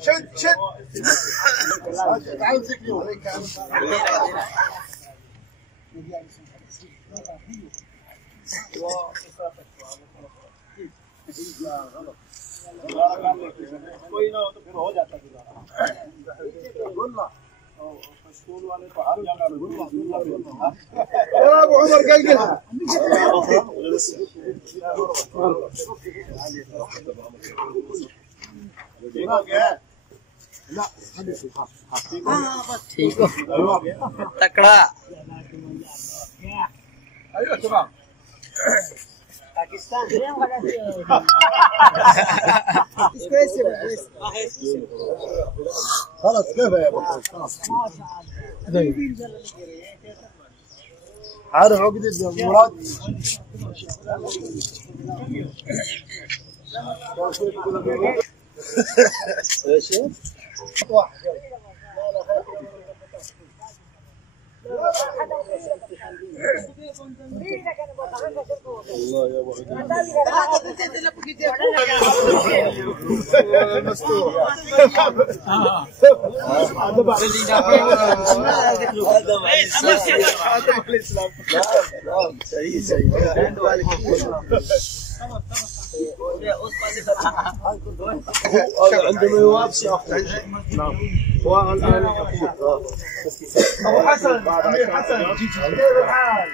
شد شد تعال ذكري कोई ना हो तो फिर हो जाता है स्कूल वाले तो हर जगह ابو عمر قلقلها لا ठीक हो तकड़ा ايوه تمام पाकिस्तान خلاص كفى يا ابو خلاص عارف عقدة يا مراد ايش واحد الله يا ابو عقيل مستور ادب على الاسلام سعيد سعيد عندما يوابس نعم هو الان ابو حسن امير حسن كيف الحال؟